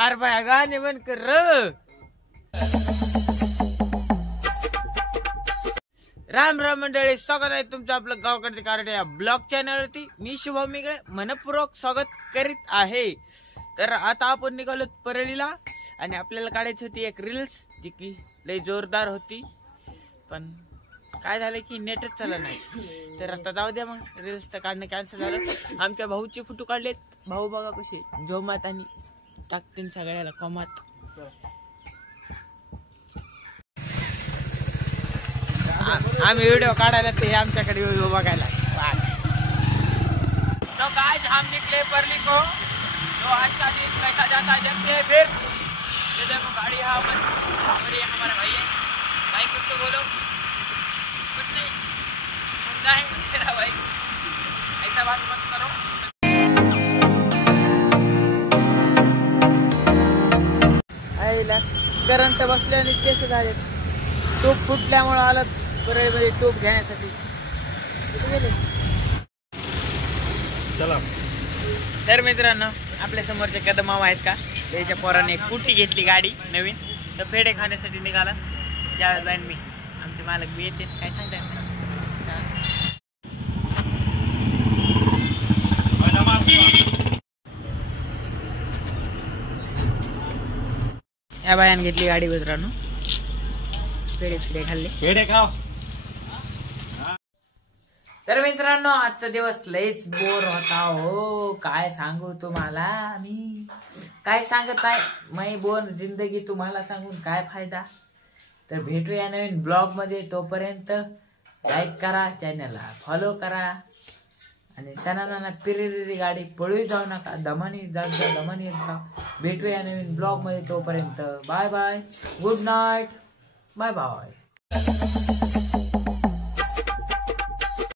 अरे बाया गाणे बंद कर र. राम राम मंडळी, स्वागत आहे तुमचं आपलं गावकडचे कारडे या ब्लॉग चॅनलवरती. मी शुभम मिगळे मनपूर्वक स्वागत करीत आहे. तर आता आपण निघालो परळीला आणि आपल्याला काढायची होती एक रील्स जी की लई जोरदार होती, पण काय झालं की नेटच चालत नाही. तर आता जाऊ द्या, मग रील्स तर काढणं कॅन्सल झालं. आमच्या भाऊचे फोटो काढलेत. भाऊ बघा कसे जोमात आणि टाकतील सगळ्याला कमात. आम्ही व्हिडिओ काढायला ते आमच्याकडे व्हिडिओ बघायला. तो आज हम निकले परली को, तो आज का दिन कैसा जाता है देखते हैं फिर. ये देखो गाड़ी है और ये हमारे भाई है. भाई कुछ तो बोलो. कुछ नहीं सुनता है कुछ तेरा भाई, ऐसा बात मत करो. आईला करंट बसल्याने केस झाले. टूप फुटल्यामुळे आलं परळीमध्ये टूप घेण्यासाठी. चला. तर मित्रांनो, आपल्या समोरचे कदम मामा आहेत का, त्याच्या पोराने एक कुटी घेतली गाडी नवीन, तर फेडे खाण्यासाठी निघाला. ज्यावेळेस जाईन मी, आमचे मालक बी येते. काय सांगताय? या बायान घेतली गाडी मित्रांनो. पेढे फिडे खाल्ले. पेढे खाव. तर मित्रांनो, आजचा दिवस लयच बोर होता हो. काय सांगू तुम्हाला, मी काय सांगत आहे. मै बोर जिंदगी तुम्हाला सांगून काय फायदा. तर भेटूया नवीन ब्लॉग मध्ये. तोपर्यंत लाईक करा, चॅनलला फॉलो करा आणि सणाना पिरिरी गाडी पळू जाऊ नका. दमानी जात जा, दमानी येत जा. भेटूया नवीन ब्लॉग मध्ये. तोपर्यंत bye bye, good night, bye bye.